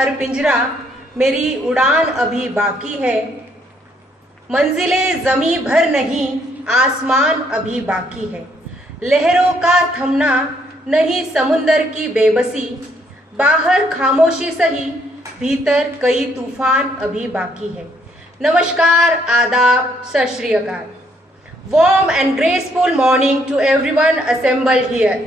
हर पिंजरा, मेरी उड़ान अभी बाकी है। मंजिलें ज़मीं भर नहीं, आसमान अभी बाकी है। लहरों का थमना नहीं, समुंदर की बेबसी। बाहर खामोशी सही, भीतर कई तूफान अभी बाकी है। नमस्कार, आदाब, सत श्री अकाल। Warm and graceful morning to everyone assembled here.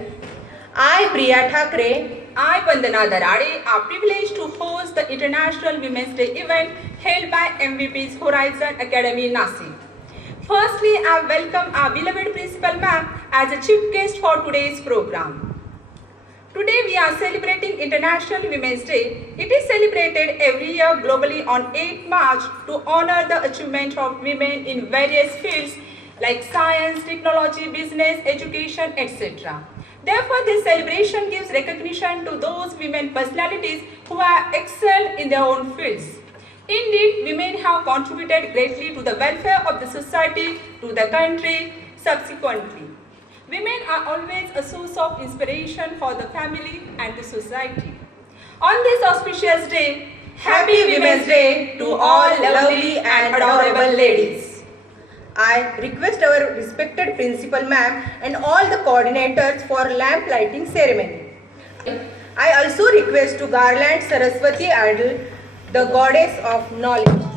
I, Priya Thakre, I, Vandana Darade, are privileged to host the International Women's Day event held by MVP's Horizon Academy, Nasik. Firstly, I welcome our beloved Principal Ma'am as a chief guest for today's program. Today, we are celebrating International Women's Day. It is celebrated every year globally on 8 March to honor the achievement of women in various fields like science, technology, business, education, etc. Therefore, this celebration gives recognition to those women personalities who have excelled in their own fields. Indeed, women have contributed greatly to the welfare of the society, to the country, subsequently. Women are always a source of inspiration for the family and the society. On this auspicious day, Happy Women's Day to all lovely and adorable ladies. I request our respected Principal Ma'am and all the coordinators for lamp lighting ceremony. I also request to garland Saraswati idol, the goddess of knowledge.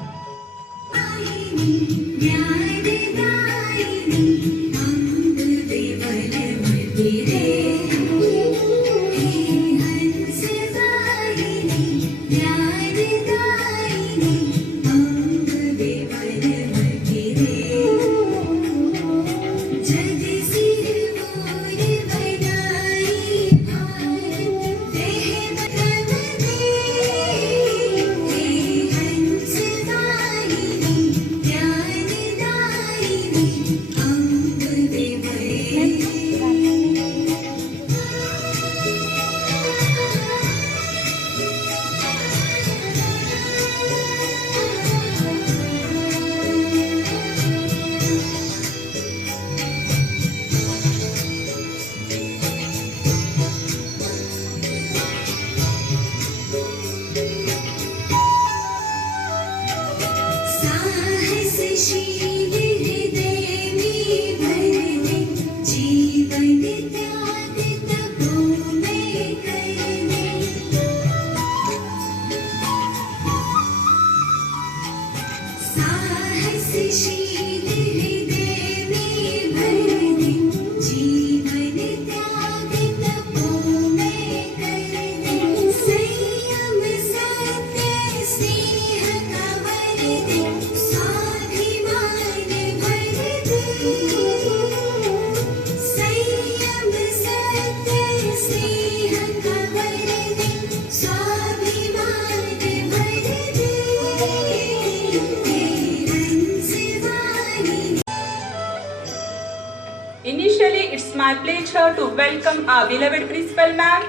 Initially, it's my pleasure to welcome our beloved Principal Ma'am,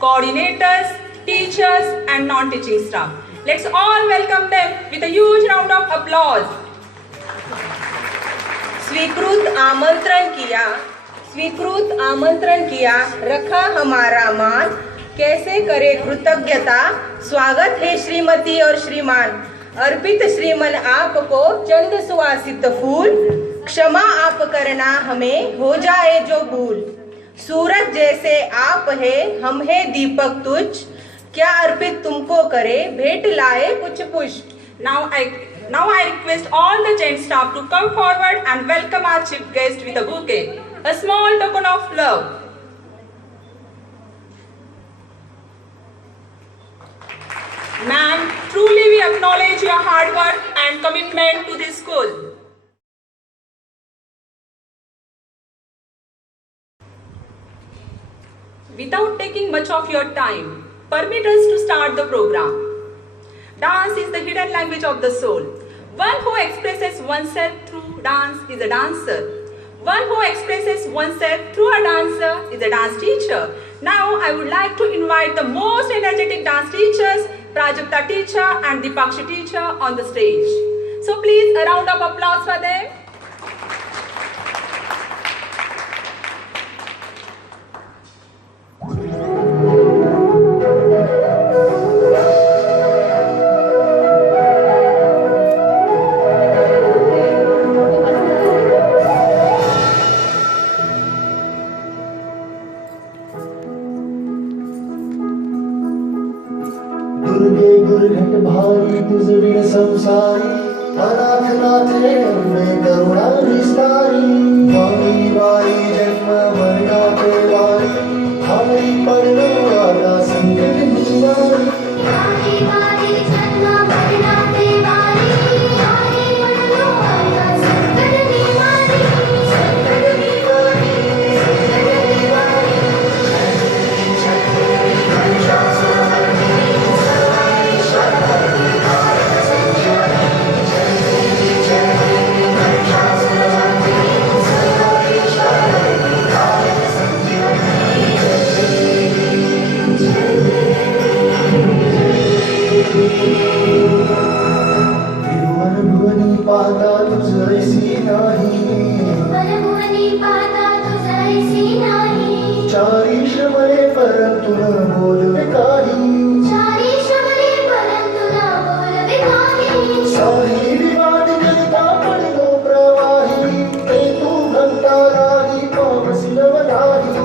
coordinators, teachers and non-teaching staff. Let's all welcome them with a huge round of applause. स्वीकृत आमंत्रण KIA, रखा हमारा मान, कैसे करे कृतज्ञता, स्वागत है श्रीमती और श्रीमान, अर्पित श्रीमन आपको चंद सुवासित फूल, क्षमा आप करना हमें हो जाए जो भूल, सूरज जैसे आप है हम है दीपक तुझ, क्या अर्पित तुमको करे भेंट लाए कुछ पुष्ट. Now I request all the gent staff to come forward and welcome our chief guest with a bouquet, a small token of love. Ma'am, truly we acknowledge your hard work and commitment to this school. Without taking much of your time, permit us to start the program. Dance is the hidden language of the soul. One who expresses oneself through dance is a dancer. One who expresses oneself through a dancer is a dance teacher. Now I would like to invite the most energetic dance teachers, Prajakta teacher and Dipakshi teacher on the stage. So please a round of applause for them. अंगे दुर्घट भारी तुझ विण संसारी अनाथ नाथे गंगे करुणा विस्तारी वारी वारी जन्म मरणाचे वारी भारी पडलो आता संकट निवारी वारी वारी जन्म मरणाचे वारी वारी पडलो आता संकट निवारी संकट निवारी संकट निवारी त्रिभुवन भुवनी पाहता तुझ ऐसी नाही वनभुवनी पाहता तुझैसी नाही चारी श्रमणे परंतु न बोलवे काही चारी श्रमणे परंतु न बोलवे काही सारी विवाद जनिता पडलो प्रवाही ते तू घंटा नाही पावसी नवनाही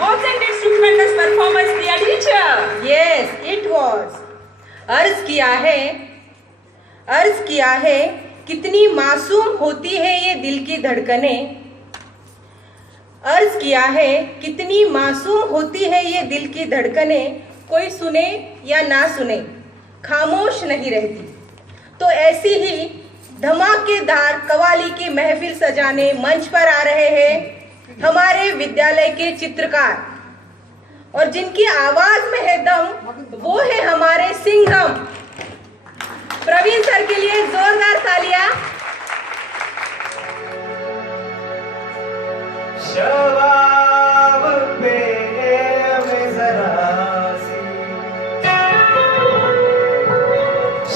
Wasn't it stupendous performance, dear teacher? Yes it was. अर्ज किया है कितनी मासूम होती है ये दिल की धड़कनें। अर्ज किया है कितनी मासूम होती है ये दिल की धड़कनें, कोई सुने या ना सुने खामोश नहीं रहती। तो ऐसी ही धमाकेदार कवाली की महफिल सजाने मंच पर आ रहे हैं हमारे विद्यालय के चित्रकार, और जिनकी आवाज में है दम वो है हमारे सिंघम। प्रवीण सर के लिए जोरदार तालियां। शबाब पे मैं जरा सी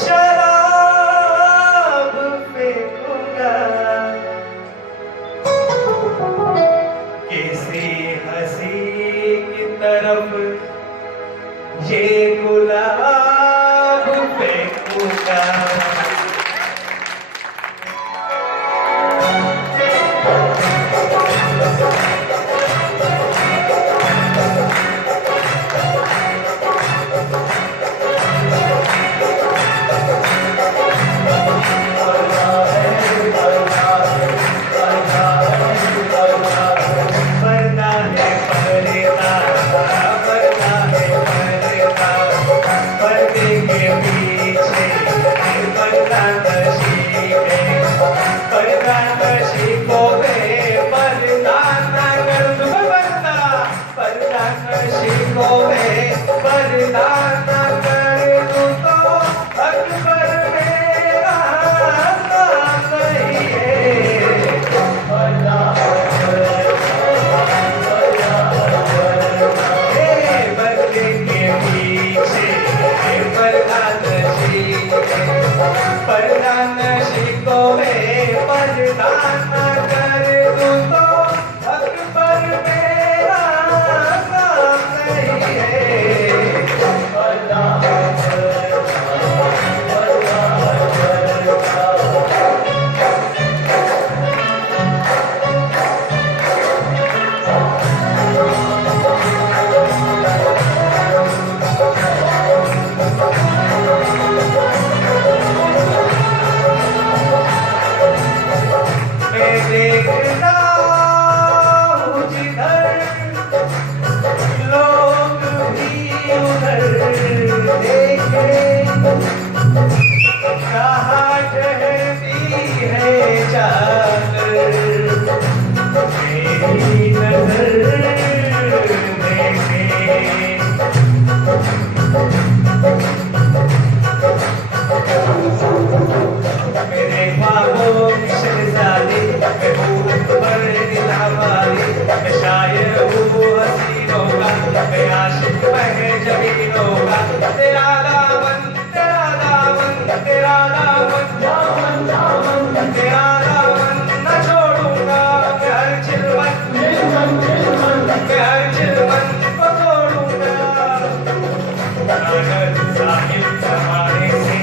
शराब फेंकूंगा किसी हंसी की तरफ ये गुलाब फेंकूंगा। शिकोवे बरदान कर दूं तो अकबर मेरा नाम नहीं है। बदले के पीछे परदान शिकोवे परदान कर दूं तो अकबर मेरा नाम नहीं है। मैं देखता हूँ जिधर लोग भी उधर देखें, कहाँ ठहरती है चादर मेरी नजर देखे। मेरे ख्वाबों की शहजादी मैं हूँ अकबर दिलावारी, मैं शायर हूँ हसीनों का, मैं आशिक मैं जमीनों का। तेरा दामन तेरा दामन तेरा दामन दामन दामन तेरा दामन न छोड़ूंगा मैं हर चिलमन मैं हर चिलमन को तोड़ूंगा। अगर साहिब जमाने से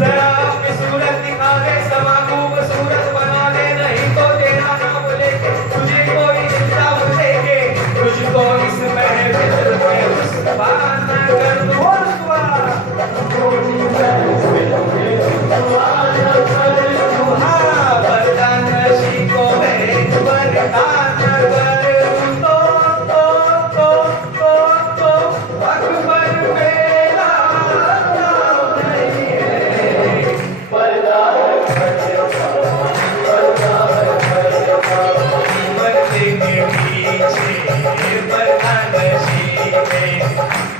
जरा अपनी सूरत दिखा दे, समा खूबसूरत बना दे, नहीं तो तेरा नाम लेके तुझे कोई इल्जाम देके तुझको इस महफिल में रुसवा न कर दूं। हाँ, बरदान शिकोवे बरदान कर दूं तो अकबर मेरा नाम नहीं है। बदले के पीछे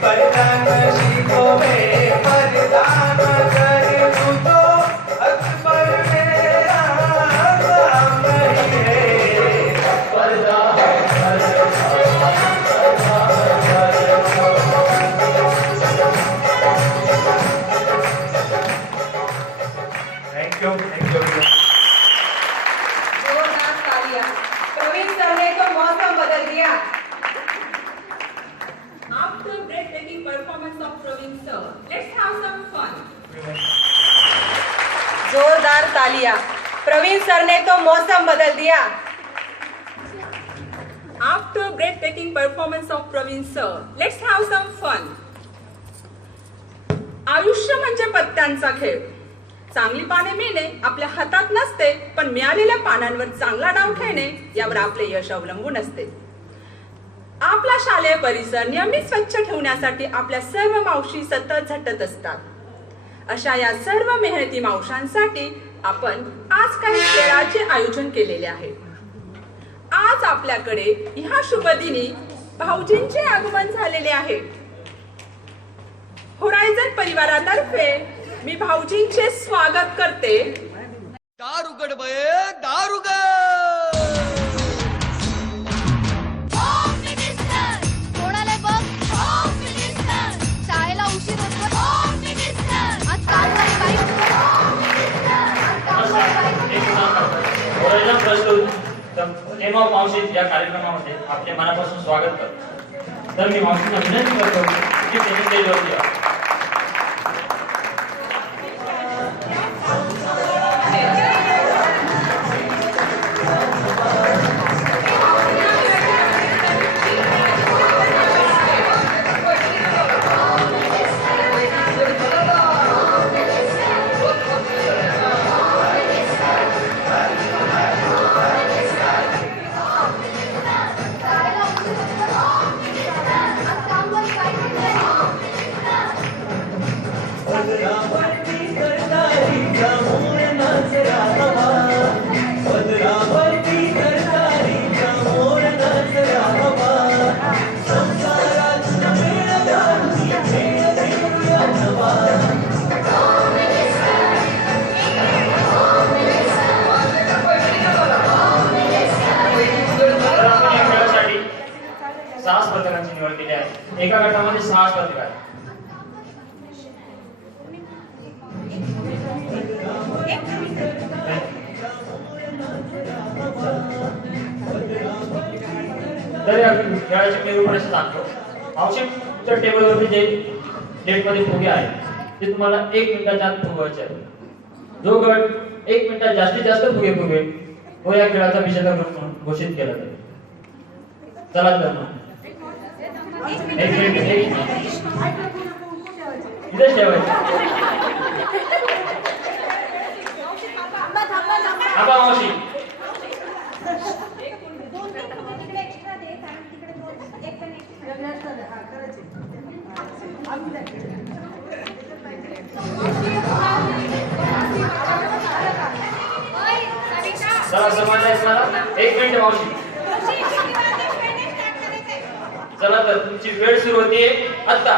परदान शिकोवे परदान कर दूं तो अकबर मेरा नाम नहीं है। थैंक यू जोरदार तालियां। प्रवीण सर ने तो मौसम बदल दिया। After breathtaking performance of Praveen sir, let's have some fun. जोरदार तालियां। प्रवीण सर ने तो मौसम बदल दिया। After breathtaking performance of Praveen sir, let's have some fun. आयुष्य म्हणजे पत्त्यांचा खेळ. चांगली पाने मिळणे आपल्या हातात नसते, पण मिळालेल्या पानांवर चांगला डाव खेळणे यावर आपले यश अवलंबून असते. आपला शालेय परिसर नियमित स्वच्छ ठेवण्यासाठी आपल्या सर्व मावशी सतत झटत असतात. अशा या सर्व मेहनती मावशांसाठी आपण आज काही खेळाचे आयोजन केलेले आहे. आज आपल्याकडे ह्या शुभ दिनी भाऊजींचे आगमन झालेले आहे. होरायझन परिवारातर्फे मी भाऊजींचे स्वागत करते. दार उघड बये दार उघड. होम मिनिस्टर कोणाला बघ. होम मिनिस्टर शाळेला उशीर होतो. होम मिनिस्टर आज कालवारी बाईक. होम मिनिस्टर आज कालवारी बाईक. ओरिजिनल प्रस्तुत नेम ऑफ मावशी या कार्यक्रमामध्ये आपले मनापासून स्वागत करतो. तर मी मावशींना विनंती करतो की त्यांनी स्टेजवरती या. शाळेला उशीर होतो. होम मिनिस्टर आज कालवारी बाईक. प्रतिभा आहे. तर या खेळाचे निरूपणाशी सांगतो. मावशी तुमच्या टेबलवरती जे डेटमध्ये फुगे आहेत ते तुम्हाला 1 मिनिटाच्या आत फुगवायचे आहेत. जो गट 1 मिनिटात जास्तीत जास्त फुगे फुगेल तो या खेळाचा विजेता गट म्हणून घोषित केला जाईल. चला तर मग. एक मिनिट इथेच ठेवायचं. थांबा मावशी. चला समजलंय मला. 1 मिनिट मावशी. चला तर तुमची वेळ सुरू होते आता.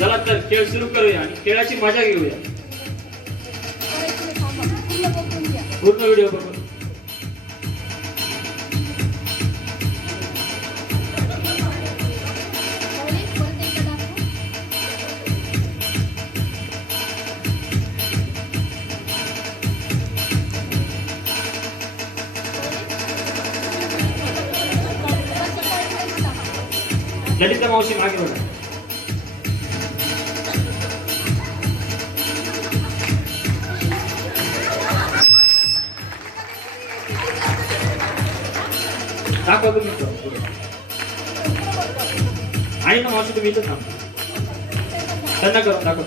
चला तर खेळ सुरू करूया आणि खेळाची मजा घेऊया. पूर्ण व्हिडिओ बघून. ललिता मावशी मागे बघा. दाखवा तुम्ही आणि ना मावशी तुम्ही इथं थांबा. त्यांना करून दाखव.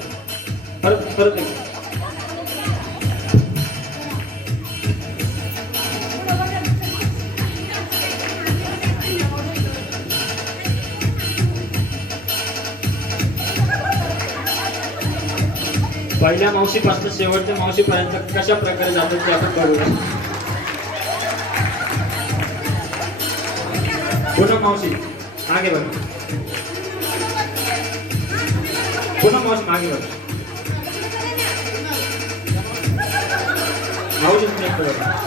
परत परत एकदा. पहिल्या मावशीपासून शेवटच्या मावशीपर्यंत कशा प्रकारे जातात ते आपण बघूया. पुन्हा मावशी मागे बघा. पुन्हा मावशी मागे बघा. मावशी बघा.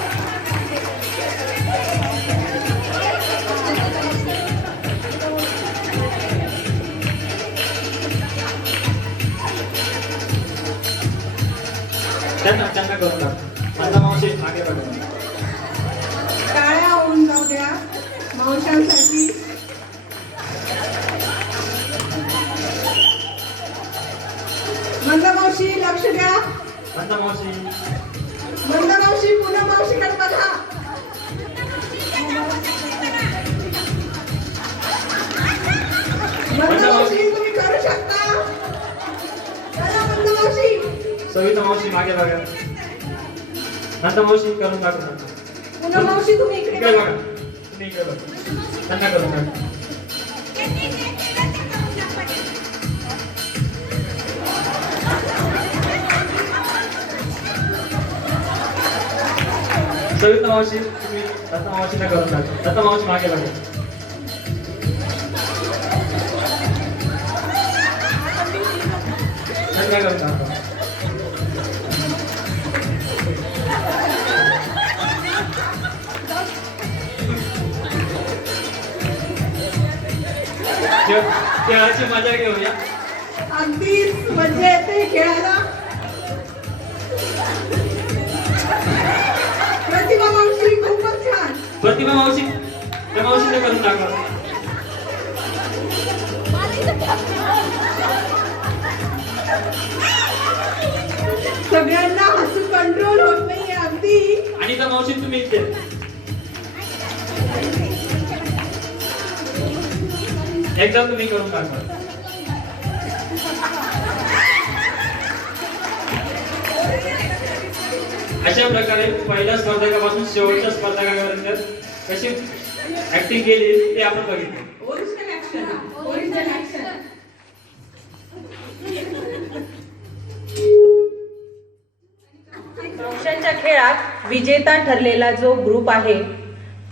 त्यांना करून टाक. आता मावशी मागे बघा. टाळ्या होऊन जाऊ द्या मावशांसाठी. मंदा मावशी लक्ष द्या. आता मावशी. मंदा मावशी पुन्हा मावशीकडे बघा. मंदा मावशी तुम्ही करू शकता. चला मंदा मावशी. सविता मावशी मागे बघा. आता मावशी करून टाकू. पुन्हा मावशी तुम्ही इकडे इकडे बघा. बघा. तुम्ही इकडे बघा. त्यांना करून टाका. सविता मावशी तुम्ही दत्ता मावशीला करून टाका. दत्ता मावशी मागे बघा. त्यांना करून टाका. खेळाची मजा घेऊया. अगदीच मजा येते खेळायला. प्रतिभा मावशी खूपच छान. प्रतिभा मावशी त्या मावशीने करून टाका. सगळ्यांना हसू कंट्रोल होत नाहीये अगदी. आणि त्या मावशी तुम्ही इथे. एकदा तुम्ही करून टाका. अशा प्रकारे पहिल्या स्पर्धकापासून शेवटच्या स्पर्धकापर्यंत कशी ऍक्टिंग केली ते आपण बघितलं. Original action. Original action. मावशांच्या खेळात विजेता ठरलेला जो ग्रुप आहे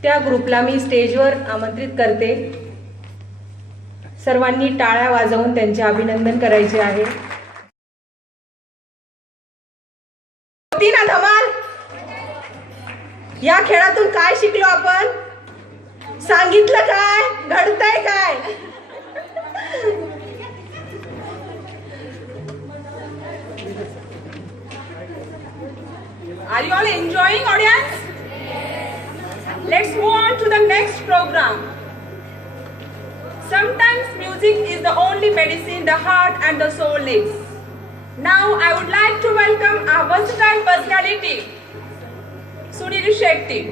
त्या ग्रुपला मी स्टेजवर आमंत्रित करते. सर्वांनी टाळ्या वाजवून त्यांचे अभिनंदन करायचे आहे. होती ना धमाल. या खेळातून काय शिकलो आपण? सांगितलं काय? घडतंय काय? Are you all enjoying, audience? Let's move on to the next program. Sometimes music is the only medicine the heart and the soul needs. Now I would like to welcome our versatile personality, Sunil Shetty.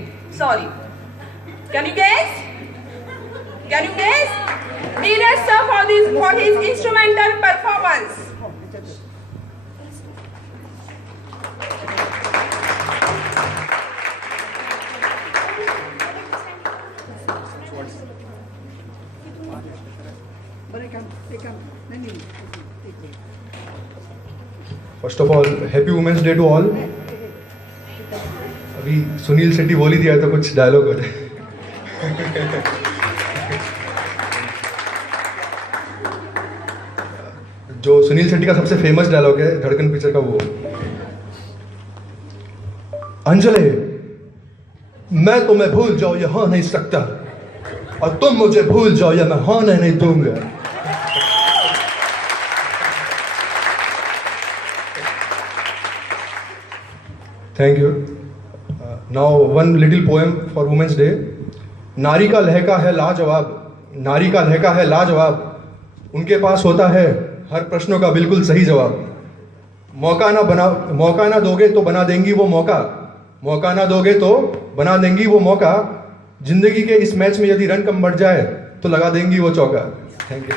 Sorry. Can you guess? Can you guess? Neeraj sir for his instrumental performance. First of all happy women's day to all. अभी सुनील शेट्टी बोल ही दिया तो कुछ dialogue हो जाए। जो सुनील शेट्टी का सबसे famous dialogue है धड़कन पिक्चर का, वो अंजलि मैं तुम्हें भूल जाओ ये हाँ नहीं सकता, और तुम मुझे भूल जाओ या मैं हाँ नहीं दूंगा। Thank you. Now one little poem for women's day. नारी का लहका है लाजवाब, नारी का लहका है लाजवाब, उनके पास होता है हर प्रश्नों का बिल्कुल सही जवाब। मौका ना दोगे तो बना देंगी वो मौका, मौका ना दोगे तो बना देंगी वो मौका। जिंदगी के इस मैच में यदि रन कम बढ़ जाए तो लगा देंगी वो चौका। Thank you.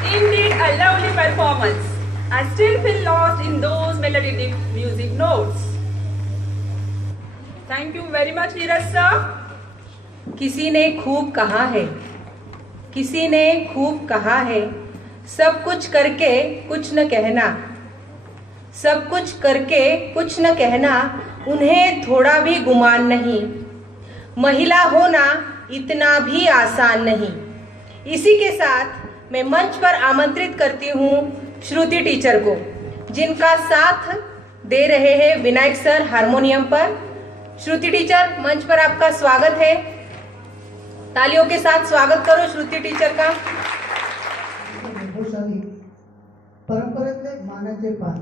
Indeed, a lovely performance. I still feel lost in those melodic music notes. Thank you very much, Neeraj sir. किसी ने खूब कहा है, किसी ने खूब कहा है, सब कुछ करके कुछ न कहना, सब कुछ करके कुछ न कहना, उन्हें थोड़ा भी गुमान नहीं, महिला होना इतना भी आसान नहीं। इसी के साथ मैं मंच पर आमंत्रित करती हूँ श्रुति टीचर को, जिनका साथ दे रहे हैं विनायक सर हारमोनियम पर। श्रुति टीचर, मंच पर आपका स्वागत है। तालियों के साथ स्वागत करो श्रुति टीचर का। वैभवशाली परंपरेतले मानाचे पान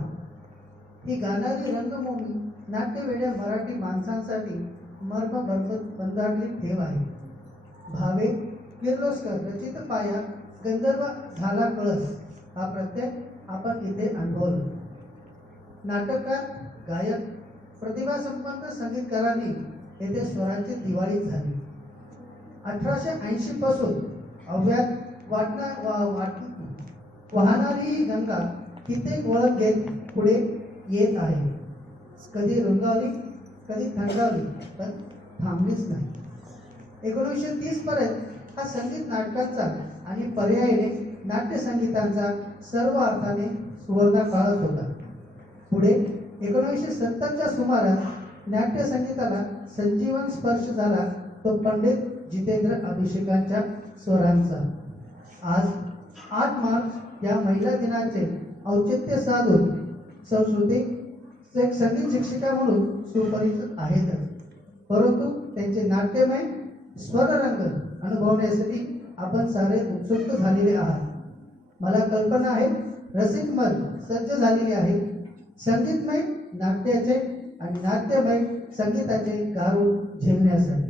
ही गाणारी रंगभूमी नाट्यवेड्या मराठी माणसांसाठी मर्म बंधारली ठेव आहे। भावे किर्लोस्कर रचित पाया गंधर्व झाला कळस हा प्रत्यय आपण इथे अनुभवला। नाटककार, गायक, प्रतिभासंपन्न संगीतकारांनी येथे स्वरांची दिवाळी झाली। 1880 पासून अव्यात वाहणारी ही गंगा कित्येक वळण घेत पुढे येत आहे। कधी रुंदावली, कधी थंडावली, पण थांबलीच नाही। 1930 पर्यंत हा संगीत नाटकांचा आणि पर्यायाने नाट्य संगीतांचा सर्व अर्थाने सुवर्ण काळच होता। पुढे 1970च्या सुमारास नाट्य संगीताला संजीवन स्पर्श झाला तो पंडित जितेंद्र अभिषेकांच्या स्वरांचा। आज 8 मार्च या महिला दिनाचे औचित्य साधून संस्कृती एक संगीत शिक्षिका म्हणून सुपरिचित आहेत, परंतु त्यांचे नाट्यमय स्वररंग अनुभवण्यासाठी आपण सारे उत्सुक झालेले आहात। मला कल्पना आहे रसिक मन सज्ज झालेले आहे संगीतमय नाट्याचे आणि नाट्यमय संगीताचे गारुड झेलण्यासाठी।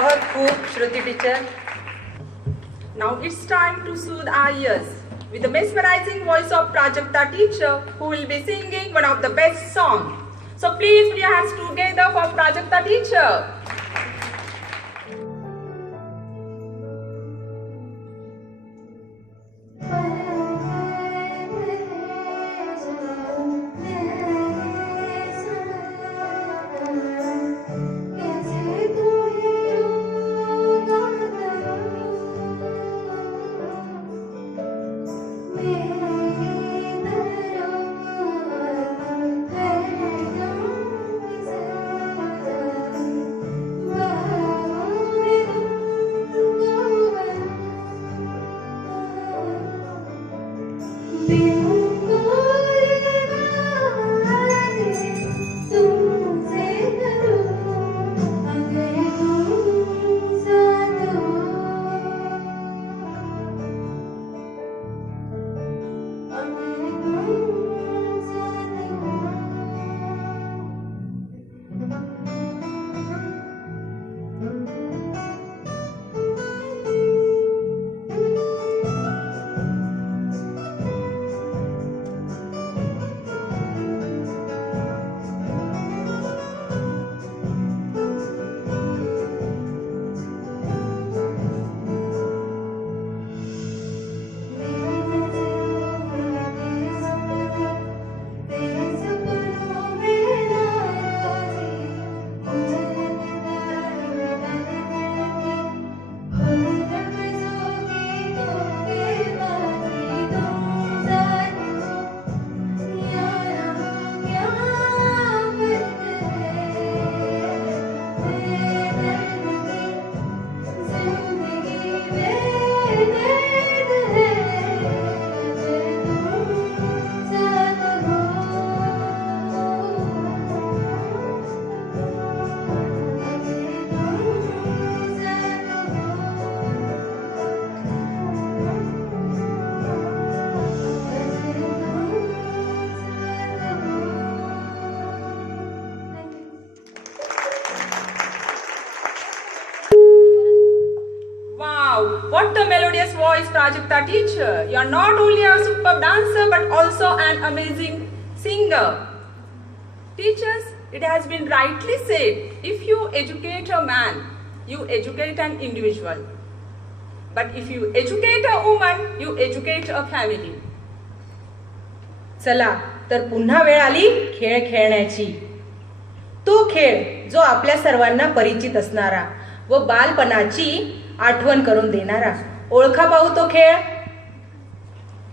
बहुत खूब श्रुति teacher. Now it's time to soothe our ears with the mesmerizing voice of Prajakta teacher who will be singing one of the best songs. So please put your hands together for Prajakta teacher. What a melodious voice, Prajakta teacher. You are not only a superb dancer but also an amazing singer. Teachers, it has been rightly said, if you educate a man, you educate an individual. But if you educate a woman, you educate a family. चला तर पुन्हा वेळ आली खेळ खेळण्याची. तो खेळ जो आपल्या सर्वांना परिचित असणारा व बालपणाची आठवण करून देणारा. ओळखा पाहू तो खेळ.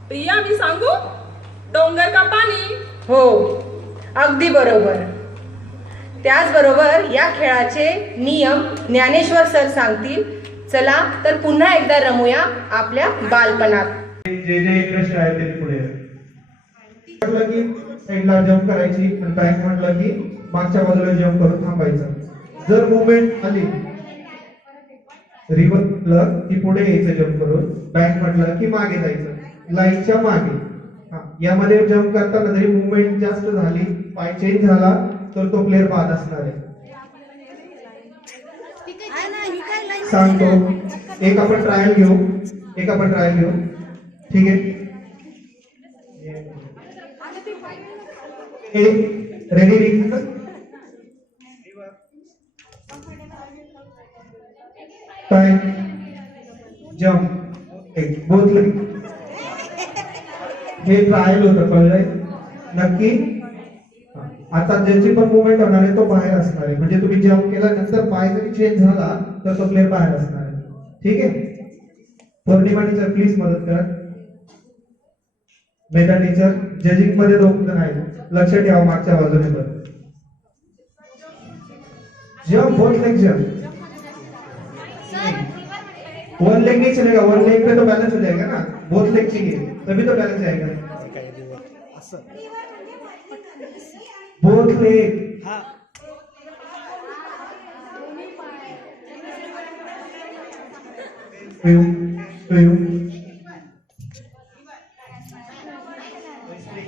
प्रिया, मी सांगू? डोंगर का पाणी. हो, अगदी बरोबर. त्याचबरोबर या खेळाचे नियम ज्ञानेश्वर सर सांगतील. चला तर पुन्हा एकदा रमूया आपल्या बालपणात. जे जे इंटरेस्ट आहे ते पुढे म्हटलं की साईडला जम्प करायची आणि बॅक म्हटलं की मागच्या बाजूला जम्प करून थांबायचं. जर मुवमेंट आली रिव्हर्स म्हटलं की पुढे यायचं जम्प करून, बॅक म्हटलं की मागे जायचं लाईनच्या मागे. यामध्ये जम्प करताना जरी मुवमेंट जास्त झाली, पाय चेंज झाला तर तो प्लेअर बाद असणार आहे. सांगतो, एक आपण ट्रायल घेऊ. ठीक आहे. Ready time jump both leg. हे ट्रायल होतं, कळलंय नक्की. आता ज्याची पण मुवमेंट होणार आहे तो बाहेर असणार आहे. म्हणजे तुम्ही जम्प केला नंतर पाय जरी चेंज झाला तर तो प्लेअर बाहेर असणार आहे. ठीक आहे. पौर्णिमा टीचर प्लीज मदत करा. मेधा टीचर जजिंग मध्ये 2 जण आहेत, लक्ष ठेवा मागच्या बाजूने. पण jump, both leg jump. One leg नहीं चलेगा, वन लेग पे तो बैलेंस हो जाएगा ना, बोथ लेग चाहिए तभी तो बैलेंस आएगा. Both leg.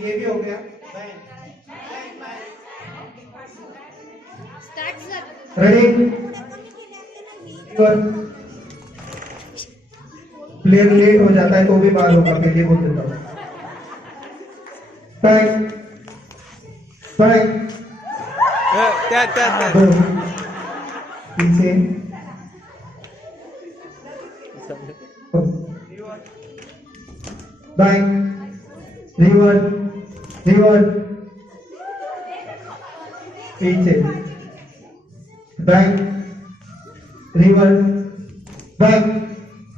ये भी हो गया. रेडी प्लेयर लेट हो जाता है तो भी बाहर होगा, पहले बोल देता हूँ। टाइम टाइम पीछे बैक रिवर्स रिवर्स पीछे back reverse back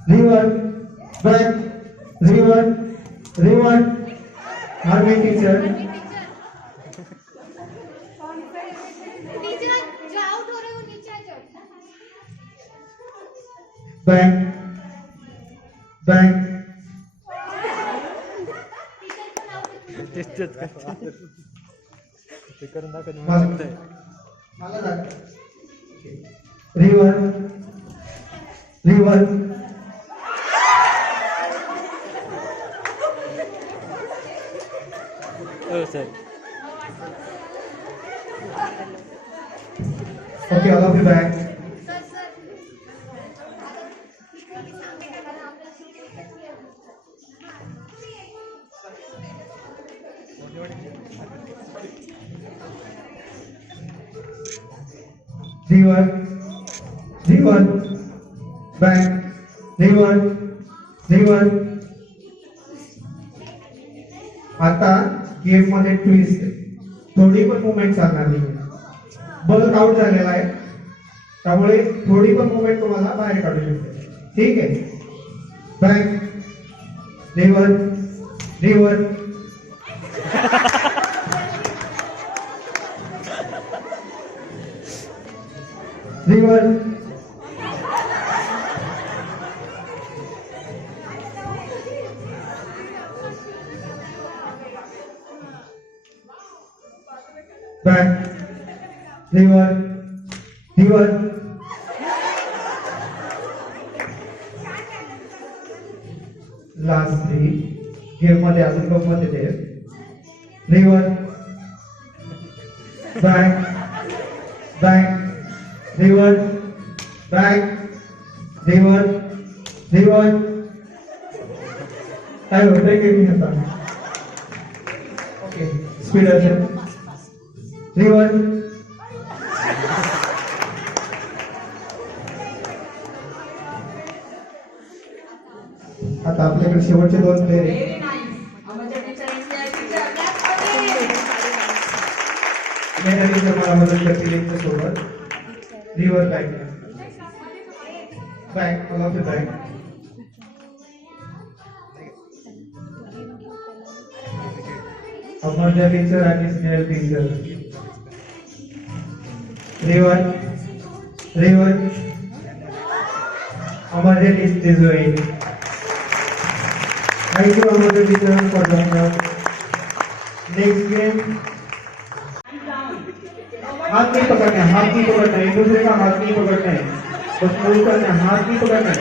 reverse back reverse reverse army teacher नीचे जो आउट हो रहे हो नीचे आ जाओ। Back back reverse reverse okay all of you back sir sir सामने का गाना आपने शुरू किया। Reverse reverse back reverse reverse आता गेम मध्ये ट्विस्ट थोडी पण मुवमेंट चालणार नाही, बल्क आउट झालेला आहे त्यामुळे थोडी पण मुवमेंट तुम्हाला बाहेर काढू शकते, ठीक आहे। Back reverse reverse reverse back reverse reverse last 3 game मध्ये अजून गंमत येते, reverse back back reverse back reverse reverse काय होतंय की मी आता ओके स्पीड असेल रिवर्स आता आपल्याकडे शेवटचे 2 प्लेयर आहेत। मेरा टीचर मला मदत करतील यांच्या सोबत reverse back back all of the back Amraja teacher आणि Snehal teacher reverse reverse Amraja teacher thank you Amraja teacher for the next game. हाथ नहीं पकड़ना है, हाथ नहीं पकड़ना है, एक दूसरे का हाथ नहीं पकड़ना है, बस मूव करना है, हाथ नहीं पकड़ना है।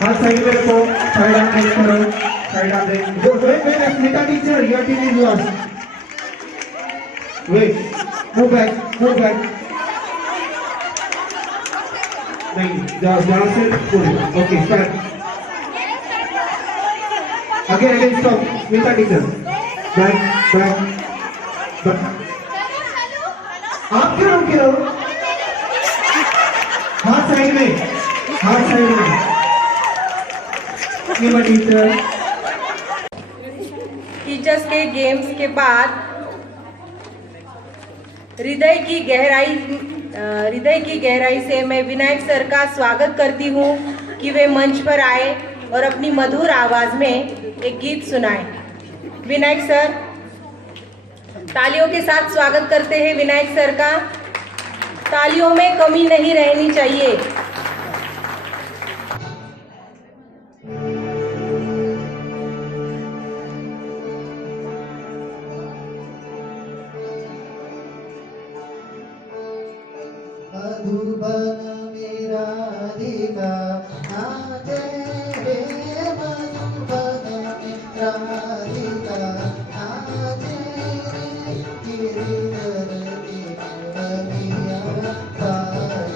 हाथ साइड में रखो, साइड आर्म रेज करो, साइड आर्म रेज। जो wait Smita teacher your team is lost, wait move back नहीं जहाँ से पूरे okay start again stop Smita teacher back back आप क्यों रुके हो? हाथ साइड में ये टीचर। टीचर्स के गेम्स के बाद हृदय की गहराई से मैं विनायक सर का स्वागत करती हूँ कि वे मंच पर आए और अपनी मधुर आवाज में एक गीत सुनाएं। विनायक सर, तालियों के साथ स्वागत करते हैं विनायक सर का। तालियों में कमी नहीं रहनी चाहिए। मधुबन मेरा राधिका नाचे रे, मधुबन मेरा राधिका नाचे रे, गिरिधर की रमिया गाए।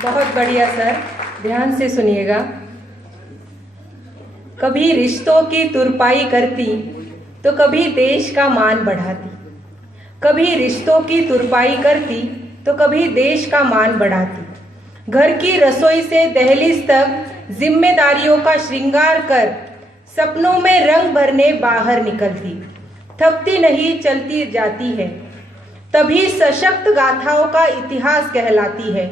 बहुत बढ़िया सर, ध्यान से सुनिएगा। कभी रिश्तों की तुरपाई करती तो कभी देश का मान बढ़ाती, कभी रिश्तों की तुरपाई करती तो कभी देश का मान बढ़ाती। घर की रसोई से दहलीज तक जिम्मेदारियों का श्रृंगार कर सपनों में रंग भरने बाहर निकलती, थकती नहीं चलती जाती है, तभी सशक्त गाथाओं का इतिहास कहलाती है।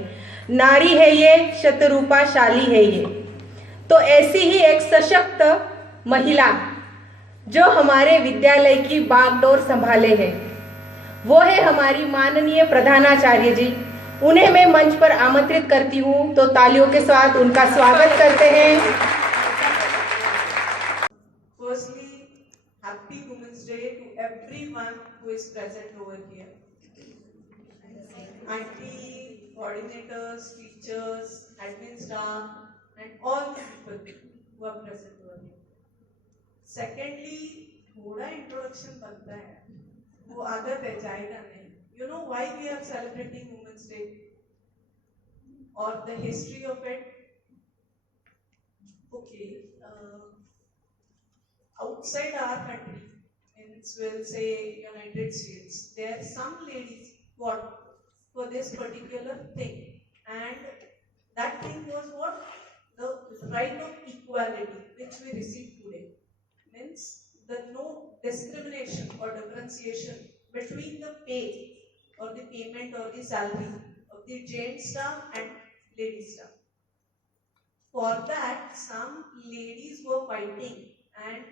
नारी है ये, शतरूपाशाली है ये। तो ऐसी ही एक सशक्त महिला जो हमारे विद्यालय की बागडोर संभाले है, वो है हमारी माननीय प्रधानाचार्य जी। उन्हें मैं मंच पर आमंत्रित करती हूँ, तो तालियों के साथ उनका स्वागत करते हैं। Firstly, happy Women's Day to everyone who is present over here. Auntie, coordinators, teachers, admin staff, and all the people who are present over here. Secondly, थोड़ा introduction बनता है, वो आदत है जाएगा नहीं. You know why we are celebrating Women's Day or the history of it? Okay, outside our country, means we'll say United States, there are some ladies what for this particular thing, and that thing was what? The right of equality which we receive today. Means the no discrimination or differentiation between the pay or the payment or the salary of the gent staff and lady staff. For that, some ladies were fighting and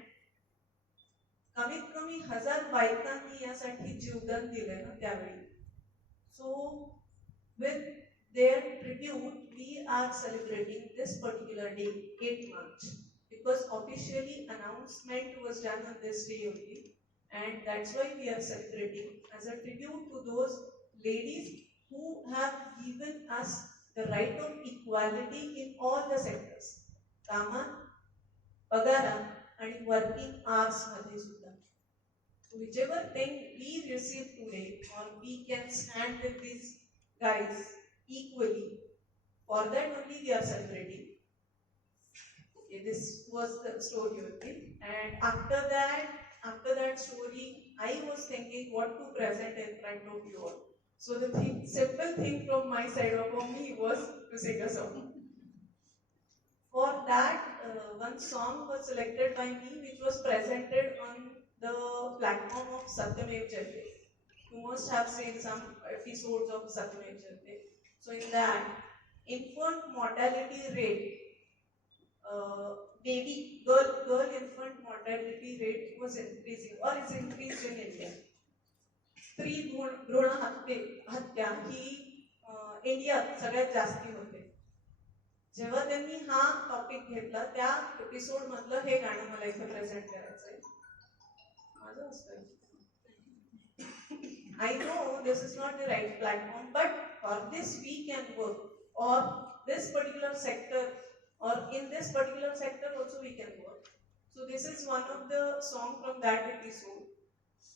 कमीत कमी 1000 बायकांनी यासाठी जीवदान दिले ना त्यावेळी. So with their tribute, we are celebrating this particular day, 8th March, because officially announcement was done on this day only, and that's why we are celebrating as a tribute to those ladies who have given us the right of equality in all the sectors, कामात, पगारात आणि working hours मध्ये सुद्धा. So whichever thing we receive today, or we can stand with these guys equally, for that only we are celebrating. Okay, this was the story of it. And after that story, I was thinking what to present in front of you all. So the simple thing from my side of me was to sing a song. For that, one song was selected by me, which was presented on the platform of Satyamev Jayate. You must have seen some episodes of Satyamev Jayate. So in that, infant mortality rate, girl infant mortality rate was increasing or is increased in India. स्त्री भ्रूण हत्या ही इंडियात सगळ्यात जास्ती होते. जेव्हा त्यांनी हा टॉपिक घेतला त्या एपिसोड मधलं हे गाणं मला इथे प्रेझेंट करायचंय. माझं असतं. I know this is not the right platform, but for this we can work, or this particular sector, or in this particular sector also we can work. So this is one of the song from that episode.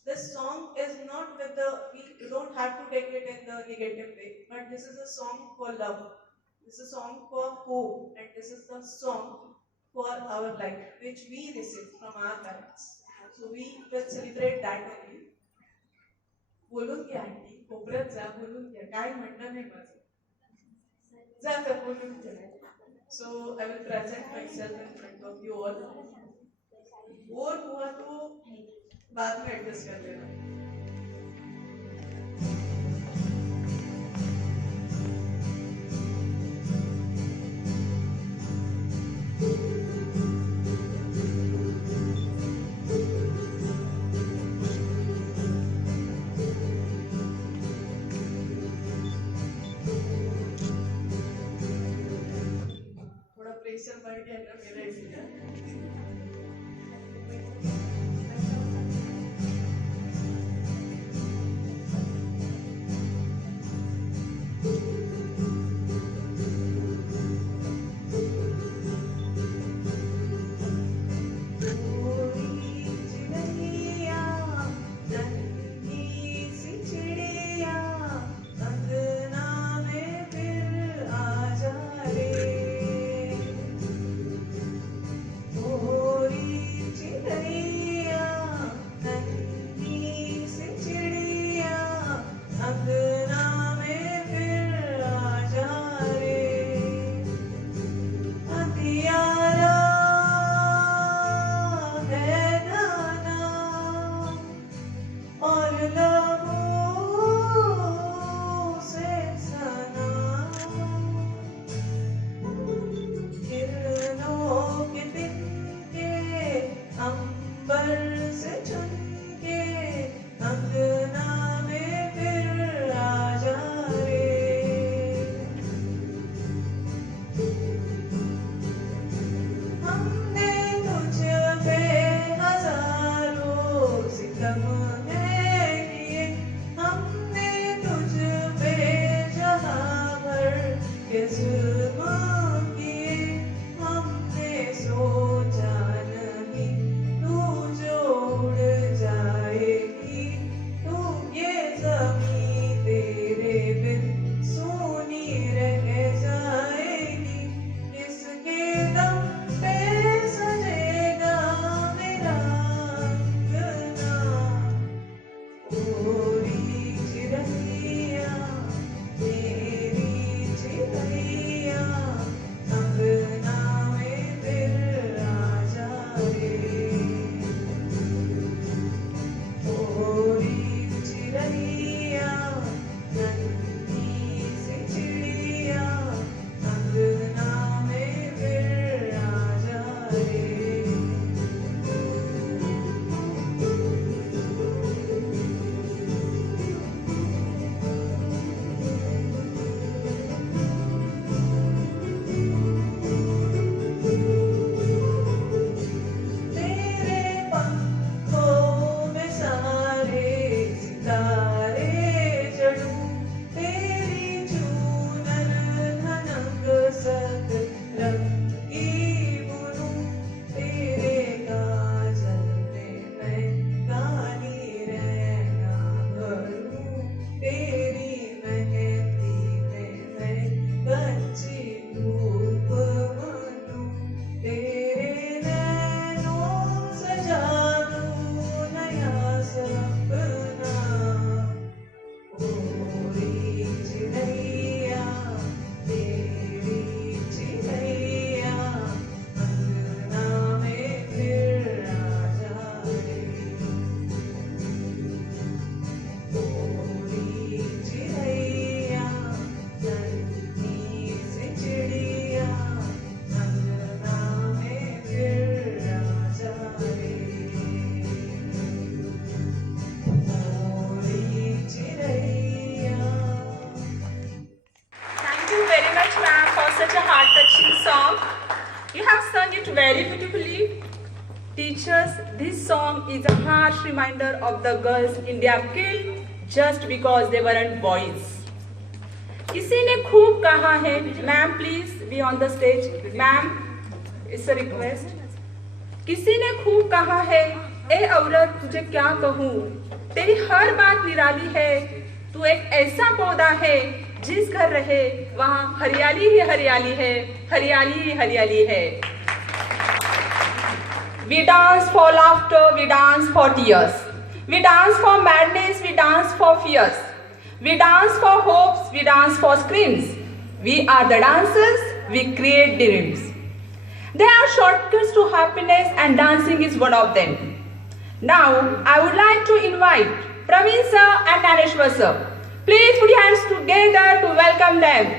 This song is not with the, you don't have to take it in the negative way, but this is a song for love. This is a song for hope, and this is the song for our life, which we receive from our parents. So we will celebrate that only. बोलून घ्या aunty, कोपऱ्यात जा, बोलून घ्या, काय म्हणणं नाही माझं. जा तर बोलून घ्या. So I will present myself in front of you all. Bore हुआ तो बाद में एडजस्ट कर लेना. थोड़ा प्रेशर बढ़ गया ना मेरा इसलिए. Hey तेरे नैनों से जादू नया सपना ओरी चिड़ैया तेरी चिड़ैया अंगना में फिर आ जाए ओरी चिड़ैया नन्ही सी चिड़िया अंगना में फिर आ जाए ओरी चिड़ैया। Thank you very much, ma'am, for such a heart-touching song. You have sung it very beautifully. Teachers, this song is a harsh reminder of the girls India killed just because they weren't boys. किसी ने खूब कहा है, ma'am please be on the stage, ma'am it's a request. किसी ने खूब कहा है, ए औरत तुझे क्या कहूँ, तेरी हर बात निराली है, तू एक ऐसा पौधा है जिस घर रहे वहाँ हरियाली ही हरियाली है, हरियाली ही हरियाली है. We dance for laughter, we dance for tears, we dance for madness, we dance for fears, we dance for hopes, we dance for screams. We are the dancers, we create dreams. There are shortcuts to happiness and dancing is one of them. Now, I would like to invite Praveen sir and Naneshwar sir. Please put your hands together to welcome them.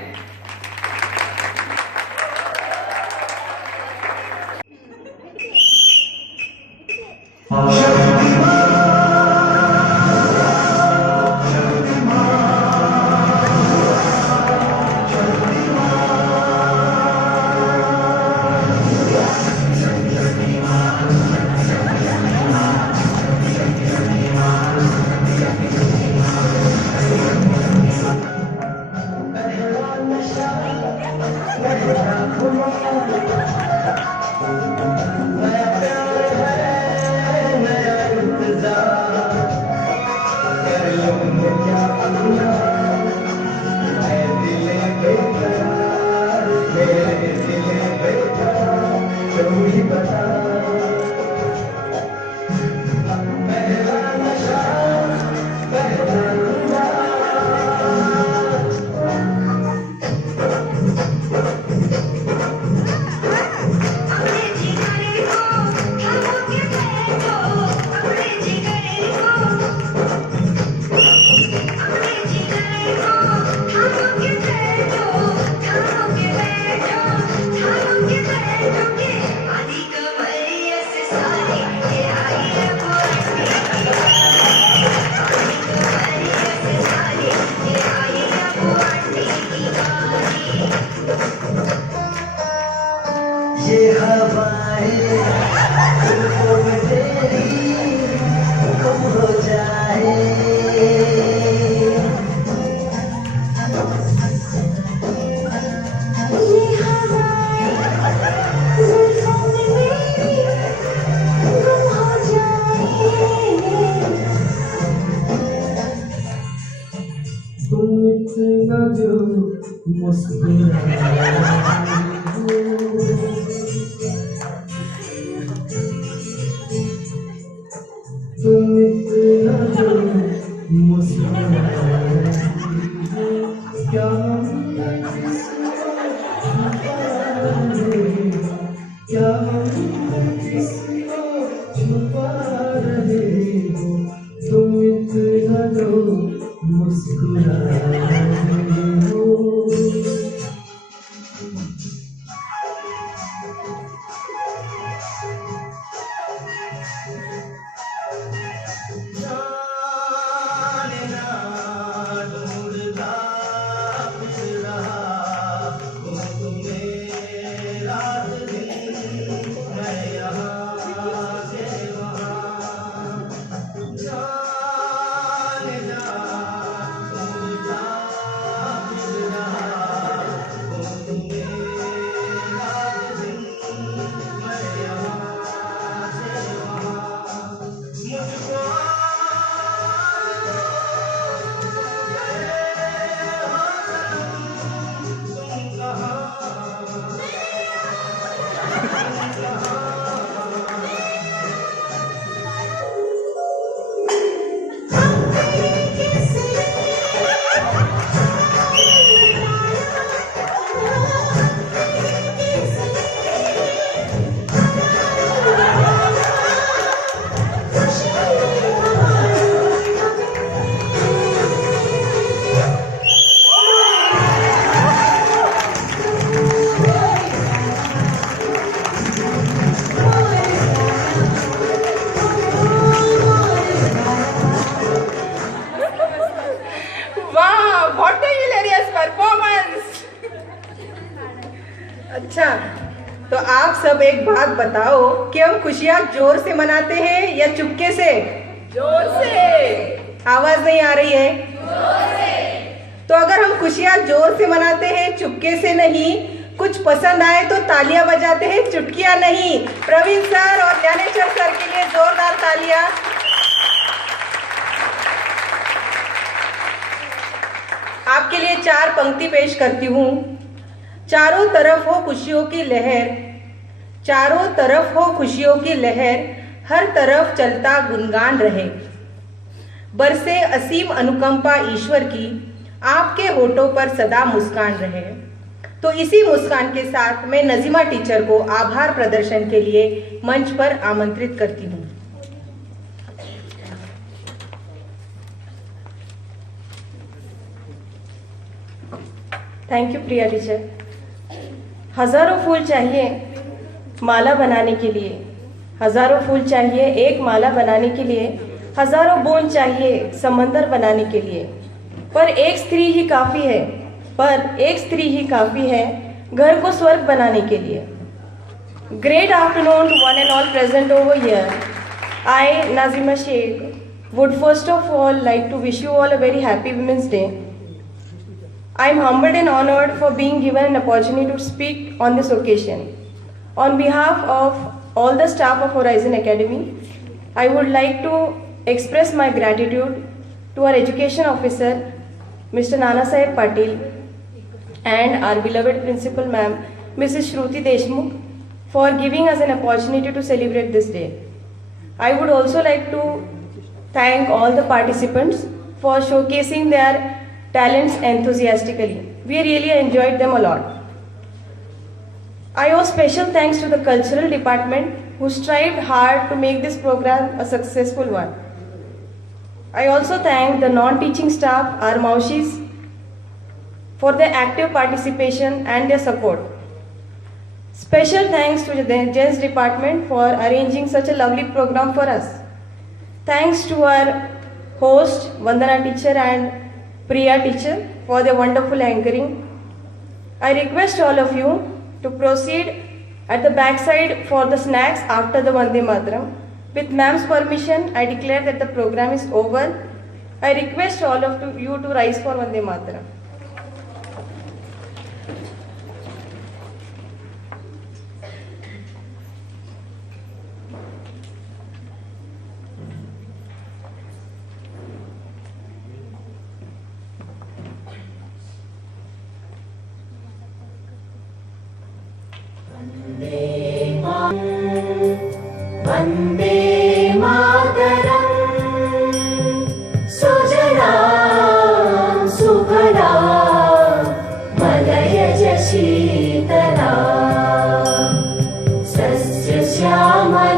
अब एक बात बताओ कि हम खुशियाँ जोर से मनाते हैं या चुपके से? जोर से। आवाज नहीं आ रही है? तो अगर हम खुशियाँ जोर से मनाते हैं, चुपके से नहीं, कुछ पसंद आए तो तालियां बजाते हैं, चुटकियां नहीं। प्रवीण सर और ज्ञानेश्वर सर के लिए जोरदार तालियां। आपके लिए 4 पंक्ति पेश करती हूँ। चारों तरफ हो खुशियों की लहर, चारों तरफ हो खुशियों की लहर, हर तरफ चलता गुणगान रहे। बरसे असीम अनुकंपा ईश्वर की, आपके होठों पर सदा मुस्कान रहे। तो इसी मुस्कान के साथ मैं नजीमा टीचर को आभार प्रदर्शन के लिए मंच पर आमंत्रित करती हूँ। Thank you Priya teacher. हजारों फूल चाहिए माला बनाने के लिए, हजारों फूल चाहिए एक माला बनाने के लिए, हजारों बूंद चाहिए समंदर बनाने के लिए, पर एक स्त्री ही काफ़ी है, पर एक स्त्री ही काफ़ी है घर को स्वर्ग बनाने के लिए। Great afternoon to one and all present over here. I, Nazima Sheikh, would first of all like to wish you all a very happy Women's Day. I am humbled and honored for being given an opportunity to speak on this occasion. On behalf of all the staff of Horizon Academy, I would like to express my gratitude to our education officer, Mr. Nana Saheb Patil, and our beloved principal ma'am, Mrs. Shruti Deshmukh, for giving us an opportunity to celebrate this day. I would also like to thank all the participants for showcasing their talents enthusiastically. We really enjoyed them a lot. I owe special thanks to the cultural department who strived hard to make this program a successful one. I also thank the non-teaching staff, our Maushis, for their active participation and their support. Special thanks to the Gents department for arranging such a lovely program for us. Thanks to our host, Vandana teacher and Priya teacher for their wonderful anchoring. I request all of you to proceed at the backside for the snacks after the Vande Mataram. With ma'am's permission, I declare that the program is over. I request all of you to rise for Vande Mataram. Vande Mataram सुजला सुफला मलयज शीतला सस्यश्यामला